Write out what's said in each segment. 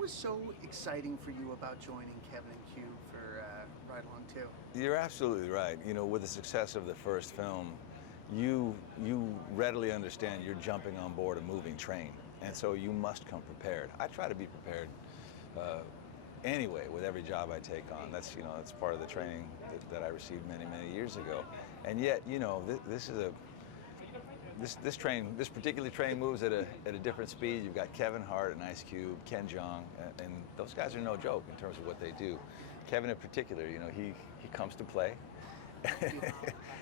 was so exciting for you about joining Kevin and Q for Ride Along 2? You're absolutely right. You know, with the success of the first film, you readily understand you're jumping on board a moving train, and so you must come prepared. I try to be prepared anyway with every job I take on. That's that's part of the training that I received many years ago. And yet, this particular train moves at a different speed. You've got Kevin Hart and Ice Cube, Ken Jeong, and those guys are no joke in terms of what they do. Kevin in particular, he comes to play,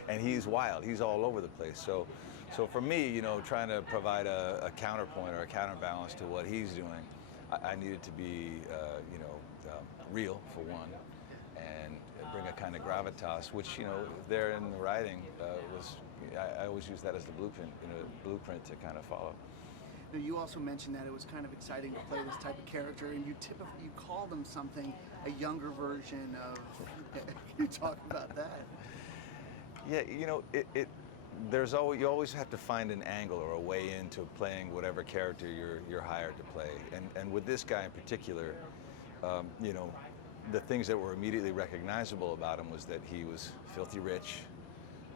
and he's wild. He's all over the place. So for me, trying to provide a counterpoint or a counterbalance to what he's doing, I needed to be, real for one, and bring a kind of gravitas, which there in the writing was. I always use that as the blueprint to kind of follow. Now, you also mentioned that it was kind of exciting to play this type of character, and you called him something, a younger version of. Can you talk about that? Yeah, you always have to find an angle or a way into playing whatever character you're hired to play, and with this guy in particular, the things that were immediately recognizable about him was that he was filthy rich,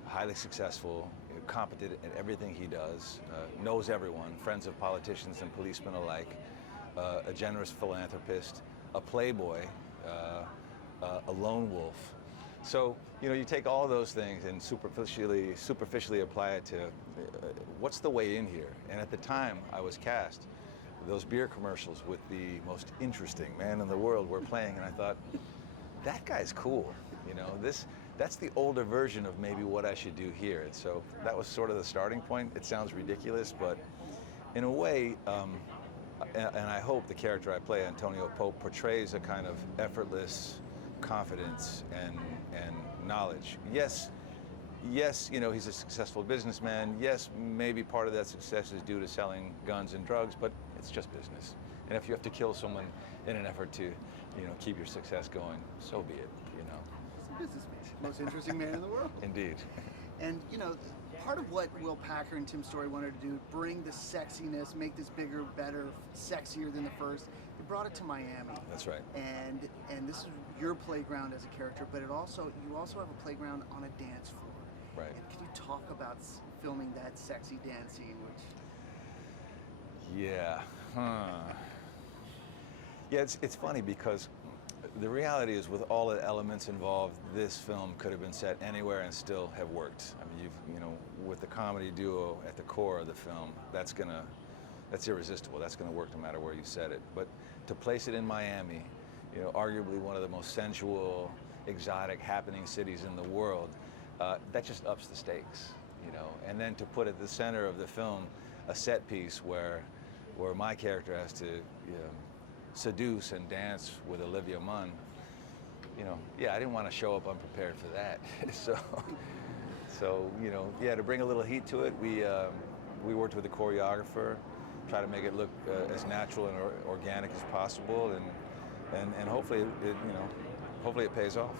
highly successful, competent at everything he does, knows everyone, friends of politicians and policemen alike, a generous philanthropist, a playboy, a lone wolf. So you take all of those things and superficially apply it to what's the way in here. And at the time I was cast, those beer commercials with the most interesting man in the world were playing, and I thought, that guy's cool. That's the older version of maybe what I should do here. And so that was sort of the starting point. It sounds ridiculous, but in a way, and I hope the character I play, Antonio Pope, portrays a kind of effortless confidence and knowledge. Yes, he's a successful businessman. Yes, maybe part of that success is due to selling guns and drugs, but it's just business. And if you have to kill someone in an effort to, keep your success going, so be it, He's a businessman. Most interesting man in the world. Indeed. And, part of what Will Packer and Tim Story wanted to do, bring the sexiness, make this bigger, better, sexier than the first. They brought it to Miami. That's right. And this is your playground as a character, but you also have a playground on a dance floor. Right. And can you talk about filming that sexy dance scene, which... Yeah. Yeah, it's funny because the reality is, with all the elements involved, this film could have been set anywhere and still have worked. I mean, with the comedy duo at the core of the film, that's irresistible. That's gonna work no matter where you set it. But to place it in Miami, arguably one of the most sensual, exotic, happening cities in the world, that just ups the stakes, And then to put at the center of the film a set piece where my character has to seduce and dance with Olivia Munn, I didn't want to show up unprepared for that. So to bring a little heat to it, we worked with a choreographer, try to make it look as natural and organic as possible, and hopefully it pays off.